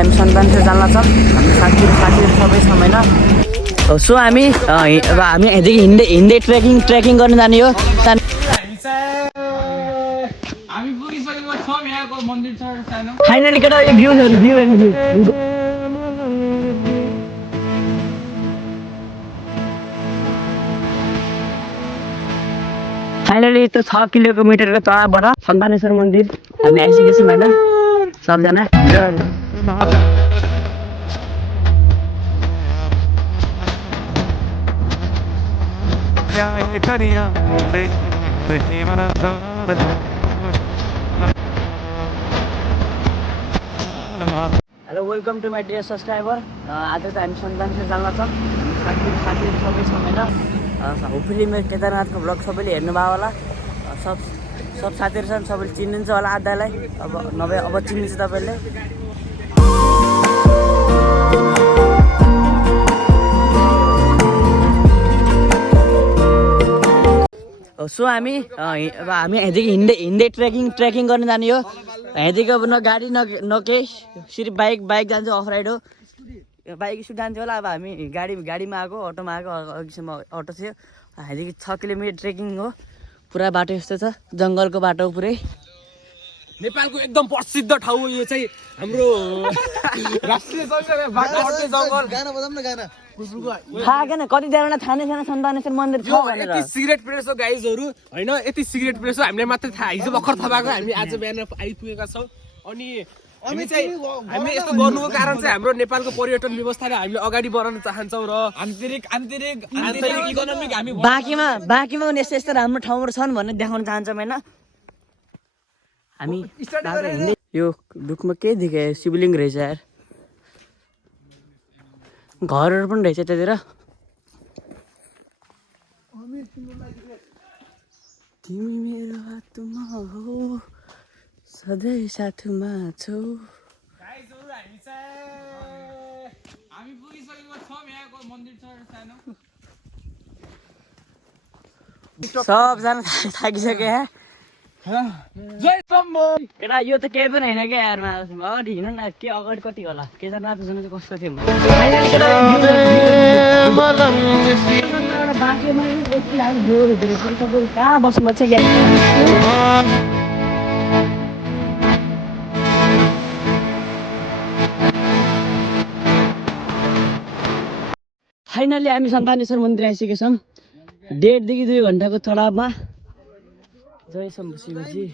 हामी सन्तानतिर जान लाग्छौँ। हामी साथीहरू सबै छौँ होइन। सो हामी अब हामी यहाँदेखि हिँड्दै ट्रेकिङ गर्न जाने हो। फाइनली केटा भ्यू फाइनली त्यो 6 किलोमिटरको तलबाट सन्तानेश्वर मन्दिर हामी आइसकेको छौँ होइन सबजना। Hello welcome to my dear subscriber. आज त हामी सन्तानेश्वर जान लाग्छौँ। साथीहरू सबै छौँ होइन। होपफुली मेरो केदारनाथको भ्लग सबैले हेर्नुभयो होला। सब साथीहरू छन्, सबैले चिन्नुहुन्छ होला आधालाई, अब नभए अब चिन्नुहुन्छ तपाईँले। सो हामी अब हामी यहाँदेखि हिँड्दै ट्रेकिङ गर्न जाने हो। यहाँदेखि अब न गाडी न केही, सिर्फ बाइक जान्छ, अफ राइड हो। बाइक स्कुटी जान्छ होला। अब हामी गाडीमा आएको, अटोमा आएको, अघिसम्म अटो थियो। यहाँदेखि 6 किलोमिटर ट्रेकिङ हो। पुरा बाटो यस्तो छ, जङ्गलको बाटो पुरै। नेपालको एकदम प्रसिद्ध ठाउँ यो चाहिँ हाम्रो राष्ट्रिय जङ्गल। गाना बजाउँ न गाना। थाहा छैन कतिजना थाहा नै छैन सन्तानेश्वर मन्दिर छ भनेर। यति सिगरेट प्रेस हो गाइजहरू होइन, यति सिगरेट प्रेस हो। हामीलाई मात्रै थाहा, हिजो भर्खर थाहा भएको। हामी आज बिहान आइपुगेका छौँ। अनि हामीले यस्तो गर्नुको कारण चाहिँ हाम्रो नेपालको पर्यटन व्यवस्थालाई हामीले अगाडि बढाउन चाहन्छौँ र आन्तरिक इकोनोमिक हामी बाँकीमा पनि यस्तो राम्रो ठाउँहरू छन् भनेर देखाउन चाहन्छौँ होइन। हामी यो दुःखमा के देखे, शिवलिङ्ग रहेछ यार, घरहरू पनि रहेछ त्यतिर। तिमी मेरो हातमा हो, सधैँ साथमा छौ। हामी पुगिसकेको छौँ। यहाँको मन्दिर छ सानो। सबजना थाकिसक्यो यहाँ। जय शम्भो। केटा यो त केही पनि होइन क्या यारमा। अगाडि हिँड्नु न, के अगाडि कति होला, केदारनाथ जानु चाहिँ कस्तो थियो। कहाँ बस्नु पर्छ क्या। फाइनली हामी सन्तानेश्वर मन्दिर आइसकेका छौँ। 1.5देखि 2 घन्टाको चढावमा। जय शम्भो शिवजी।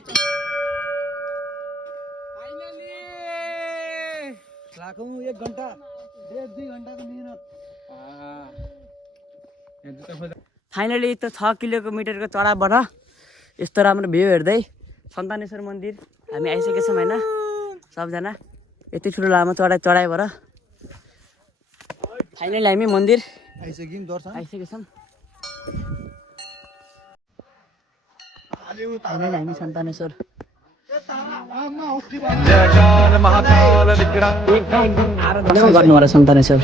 लाखौँ 1 घन्टा 1.5-2 घन्टाको मेहनत। फाइनली त्यो 6 किलोमिटरको चढावबाट यस्तो राम्रो भ्यू हेर्दै सन्तानेश्वर मन्दिर हामी आइसकेका छौँ होइन सबजना। यति ठुलो लामो चढाइबाट फाइनली हामी मन्दिर आइसकेका छौँ। हामी सन्तानेश्वर गर्नु होला सन्तानेश्वर।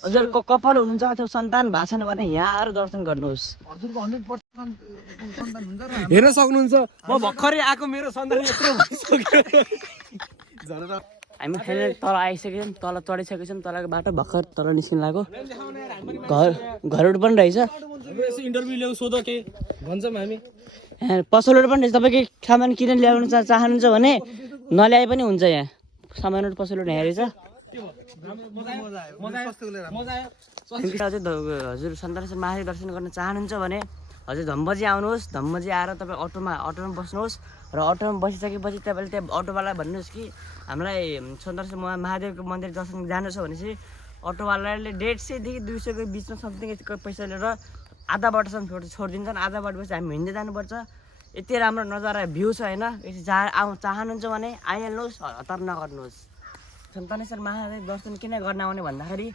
हजुरको कपाल हुनुहुन्छ अथवा सन्तान भएको छैन भने यहाँ आएर दर्शन गर्नुहोस्। हजुरको 100% सन्तान हुन्छ र हेर्न सक्नुहुन्छ। म भर्खरै आएको, मेरो सन्तान यत्रो भइसक्यो। हामी फाइनली तल आइसक्यौँ, तल चढिसकेको छौँ। तलको बाटो भर्खर तल निस्किन लाग्यो। घरहरू पनि रहेछ। इन्टरभ्यू ल्याउ, सोध के भन्छौँ हामी। पसलहरू पनि रहेछ। तपाईँ केही सामान किनेर ल्याउनु चाहनुहुन्छ भने नल्याए पनि हुन्छ। यहाँ सामानहरू पसलहरू यहाँ रहेछ। हजुर सन्तानेश्वर महादेव दर्शन गर्न चाहनुहुन्छ भने हजुर धम्बजी आउनुहोस्। धम्बजी आएर तपाईँ अटोमा बस्नुहोस् र अटोमा बसिसकेपछि तपाईँले त्यहाँ अटोवालालाई भन्नुहोस् कि हामीलाई सन्तानेश्वर महादेवको मन्दिर दर्शन जानु छ भने चाहिँ अटोवालाले 150देखि 200को बिचमा समथिङ पैसा लिएर आधा बाटोसम्म छोडिदिन्छन्। आधा बाटोपछि हामी हिँड्दै जानुपर्छ। यति राम्रो नजारा भ्यू छ होइन। चाहनुहुन्छ भने आइहाल्नुहोस्, हतार नगर्नुहोस्। सन्तानेश्वर महादेव दर्शन किन गर्न आउने भन्दाखेरि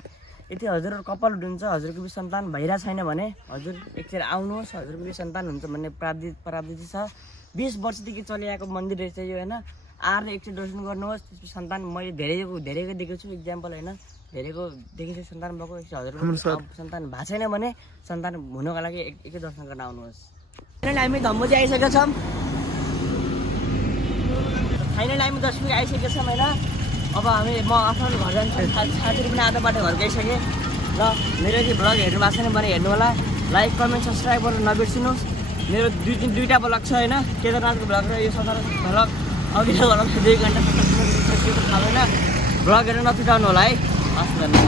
यदि हजुरहरू कपाल हुनुहुन्छ, हजुरको भी सन्तान भइरहेको छैन भने हजुर एकचोटि आउनुहोस्। हजुरको भी सन्तान हुन्छ भन्ने प्राविधि छ। 20 वर्षदेखि चलिआएको मन्दिर रहेछ यो होइन। आएर एकचोटि दर्शन गर्नुहोस्। सन्तान मैले धेरैको देखेको छु इक्जाम्पल होइन। हेरेको देखेको सन्तान भएको हजुरको सन्तान भएको छैन भने सन्तान हुनको लागि एकै दर्शन गर्न आउनुहोस्। फाइनली हामी धम्मजी आइसकेका छौँ। फाइनली हामी 10 पुगे आइसकेका छौँ होइन। अब म आफ्नो घर जान्छु। साथीहरू पनि आधा बाटो घर गइसकेँ र मेरो चाहिँ भ्लग हेर्नु भएको छैन भने हेर्नु होला। लाइक कमेन्ट सब्सक्राइब गरेर नबिर्सिनुहोस्। मेरो दुईवटा भ्लग छ होइन, केदारनाथको भ्लग र यो सदरको भ्लग। अघिल्लो भ्लग 2 घन्टा 57 मिनट थाहा भएन। भ्लग हेरेर नछुटाउनु होला है। हस् धन्यवाद।